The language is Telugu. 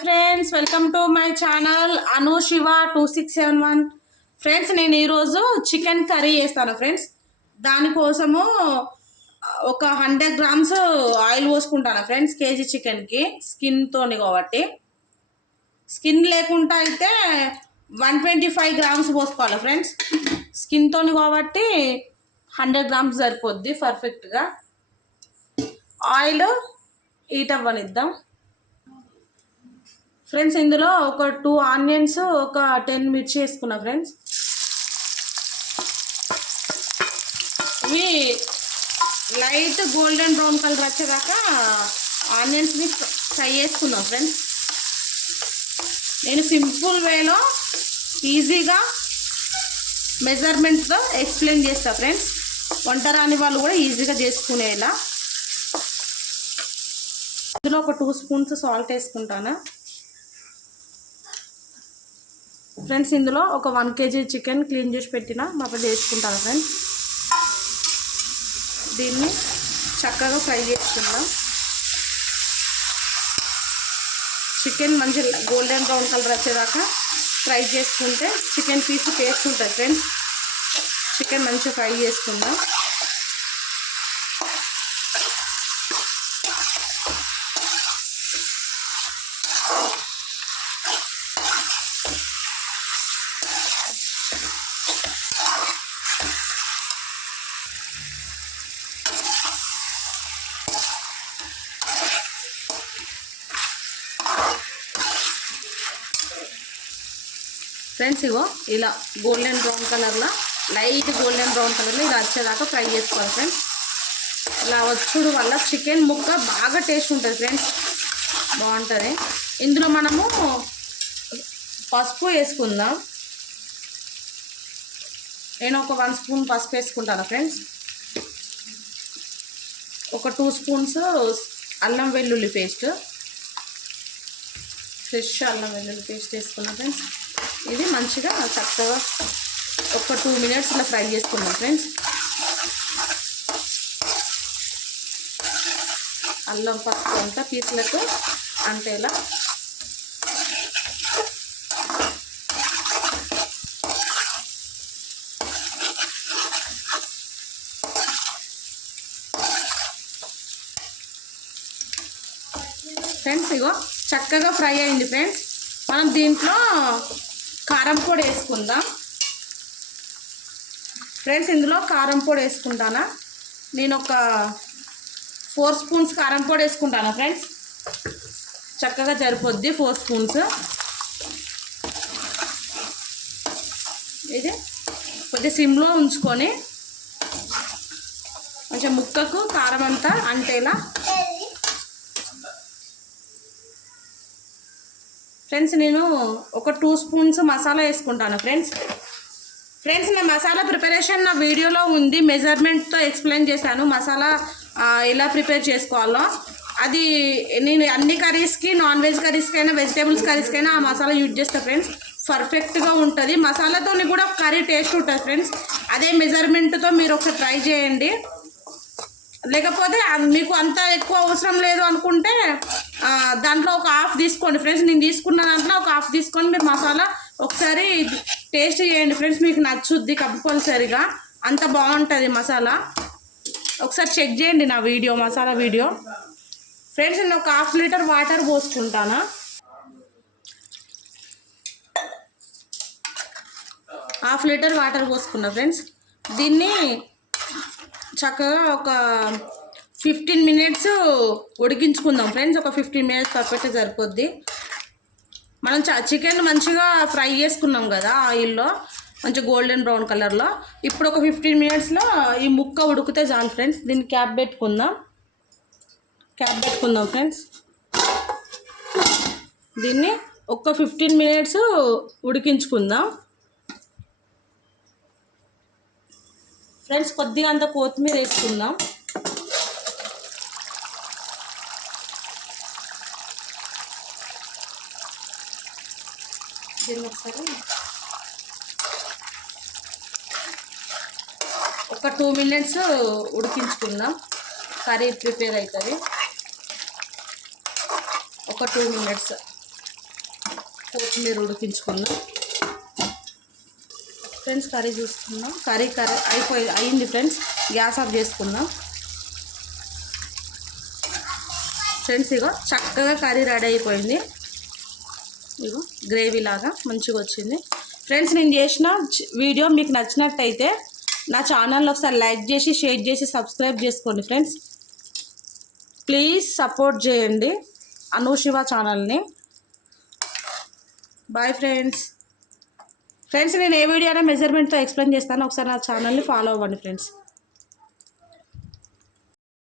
Friends welcome to my channel Anu Shiva two six seven one friends నేను ఈరోజు చికెన్ కర్రీ చేస్తాను ఫ్రెండ్స్ దానికోసము ఒక హండ్రెడ్ గ్రామ్స్ ఆయిల్ పోసుకుంటాను ఫ్రెండ్స్ కేజీ చికెన్కి స్కిన్తోని కాబట్టి. స్కిన్ లేకుండా అయితే వన్ ట్వంటీ ఫైవ్ గ్రామ్స్ పోసుకోవాలి ఫ్రెండ్స్ స్కిన్తోని కాబట్టి హండ్రెడ్ గ్రామ్స్ సరిపోద్ది పర్ఫెక్ట్గా ఆయిల్ హీట్ అవ్వనిద్దాం. ఫ్రెండ్స్ ఇందులో ఒక టూ ఆనియన్స్ ఒక టెన్ మిర్చి వేసుకున్నా ఫ్రెండ్స్. ఇవి లైట్ గోల్డెన్ బ్రౌన్ కలర్ వచ్చేదాకా ఆనియన్స్ని ఫ్రై చేసుకుందాం ఫ్రెండ్స్. నేను సింపుల్ వేలో ఈజీగా మెజర్మెంట్తో ఎక్స్ప్లెయిన్ చేస్తా ఫ్రెండ్స్. వంట రాని వాళ్ళు కూడా ఈజీగా చేసుకునేలా. ఇందులో ఒక టూ స్పూన్స్ సాల్ట్ వేసుకుంటాను. ఫ్రెండ్స్ ఇందులో ఒక వన్ కేజీ చికెన్ క్లీన్ చేసి పెట్టిన మాపడి చేసుకుంటాను ఫ్రెండ్స్. దీన్ని చక్కగా ఫ్రై చేసుకుందాం. చికెన్ మంచి గోల్డెన్ బ్రౌన్ కలర్ వచ్చేదాకా ఫ్రై చేసుకుంటే చికెన్ పీస్ టేస్ట్ ఉంటుంది ఫ్రెండ్స్. చికెన్ మంచిగా ఫ్రై చేసుకుందాం. ఫ్రెండ్స్ ఇగో ఇలా గోల్డెన్ బ్రౌన్ కలర్లో లైట్ గోల్డెన్ బ్రౌన్ కలర్లో ఇలా వచ్చేదాకా ఫ్రై చేసుకోవాలి ఫ్రెండ్స్. ఇలా వచ్చుడు వల్ల చికెన్ ముక్క బాగా టేస్ట్ ఉంటుంది ఫ్రెండ్స్. బాగుంటుంది. ఇందులో మనము పసుపు వేసుకుందాం. నేను ఒక వన్ స్పూన్ పసుపు వేసుకుంటాను ఫ్రెండ్స్. ఒక టూ స్పూన్స్ అల్లం వెల్లుల్లి పేస్ట్. ఫ్రెష్ అల్లం వెల్లుల్లి పేస్ట్ వేసుకున్నా ఫ్రెండ్స్. ఇది మంచిగా చక్కగా ఒక టూ మినిట్స్ ఇలా ఫ్రై చేసుకున్నాం ఫ్రెండ్స్ అల్లం పసుపు అంతా పీసులకు అంటే ఇలా ఫ్రెండ్స్ ఇగో చక్కగా ఫ్రై అయింది ఫ్రెండ్స్. మనం దీంట్లో కారం పొడి వేసుకుందాం. ఫ్రెండ్స్ ఇందులో కారం పొడి వేసుకుంటానా? నేను ఒక ఫోర్ స్పూన్స్ కారం పొడి వేసుకుంటాను ఫ్రెండ్స్? చక్కగా సరిపోద్ది ఫోర్ స్పూన్స్. ఇది కొద్దిగా సిమ్లో ఉంచుకొని కొంచెం ముక్కకు కారం అంతా అంటేలా ఫ్రెండ్స్ నేను ఒక టూ స్పూన్స్ మసాలా వేసుకుంటాను ఫ్రెండ్స్. ఫ్రెండ్స్ నా మసాలా ప్రిపరేషన్ నా వీడియోలో ఉంది. మెజర్మెంట్తో ఎక్స్ప్లెయిన్ చేశాను. మసాలా ఎలా ప్రిపేర్ చేసుకోవాలో. అది నేను అన్ని కర్రీస్కి నాన్ వెజ్ కర్రీస్కైనా వెజిటేబుల్స్ కర్రీస్కైనా ఆ మసాలా యూజ్ చేస్తా ఫ్రెండ్స్. పర్ఫెక్ట్గా ఉంటుంది. మసాలాతోని కూడా కర్రీ టేస్ట్ ఉంటుంది ఫ్రెండ్స్. అదే మెజర్మెంట్తో మీరు ఒకసారి ట్రై చేయండి. లేకపోతే మీకు అంత ఎక్కువ అవసరం లేదు అనుకుంటే దాంట్లో ఒక హాఫ్ తీసుకోండి ఫ్రెండ్స్. నేను తీసుకున్న దాంట్లో ఒక హాఫ్ తీసుకొని మీరు మసాలా ఒకసారి టేస్ట్ చేయండి ఫ్రెండ్స్. మీకు నచ్చుద్ది కంపల్సరీగా. అంత బాగుంటుంది మసాలా. ఒకసారి చెక్ చేయండి నా వీడియో మసాలా వీడియో. ఫ్రెండ్స్ నేను ఒక హాఫ్ లీటర్ వాటర్ పోసుకుంటానా? హాఫ్ లీటర్ వాటర్ పోసుకున్నా ఫ్రెండ్స్. దీన్ని చక్కగా ఒక ఫిఫ్టీన్ మినిట్స్ ఉడికించుకుందాం. ఫ్రెండ్స్ ఒక ఫిఫ్టీన్ మినిట్స్ పర్ఫెక్ట్గా సరిపోద్ది. మనం చ చికెన్ మంచిగా ఫ్రై చేసుకున్నాం కదా ఆయిల్లో మంచి గోల్డెన్ బ్రౌన్ కలర్లో. ఇప్పుడు ఒక ఫిఫ్టీన్ మినిట్స్లో ఈ ముక్క ఉడికితే చాలు ఫ్రెండ్స్. దీన్ని క్యాప్ పెట్టుకుందాం. క్యాప్ పెట్టుకుందాం ఫ్రెండ్స్. దీన్ని ఒక ఫిఫ్టీన్ మినిట్స్ ఉడికించుకుందాం. ఫ్రెండ్స్ కొద్దిగా అంత కొత్తిమీర వేసుకుందాం. దీన్ని ఒకసారి. ఒక టూ మినిట్స్ ఉడికించుకుందాం. కర్రీ ప్రిపేర్ అవుతుంది ఒక టూ మినిట్స్ కొత్తిమీర ఉడికించుకుందాం. ఫ్రెండ్స్ కర్రీ చూసుకుందాం. కర్రీ కర్రీ అయిపోయి అయింది ఫ్రెండ్స్. గ్యాస్ ఆఫ్ చేసుకుందాం. ఫ్రెండ్స్ ఇగో చక్కగా కర్రీ రెడీ అయిపోయింది. ఇగో గ్రేవీ లాగా మంచిగా వచ్చింది. ఫ్రెండ్స్ నేను చేసిన వీడియో మీకు నచ్చినట్టయితే నా ఛానల్ ఒకసారి లైక్ చేసి షేర్ చేసి సబ్స్క్రైబ్ చేసుకోండి ఫ్రెండ్స్ ప్లీజ్ సపోర్ట్ చేయండి అను శివ ఛానల్ని బాయ్ ఫ్రెండ్స్ ఫ్రెండ్స్ నేను ఏ వీడియో అయినా మెజర్మెంట్తో ఎక్స్ప్లెయిన్ చేస్తాను. ఒకసారి నా ఛానల్ని ఫాలో అవ్వండి ఫ్రెండ్స్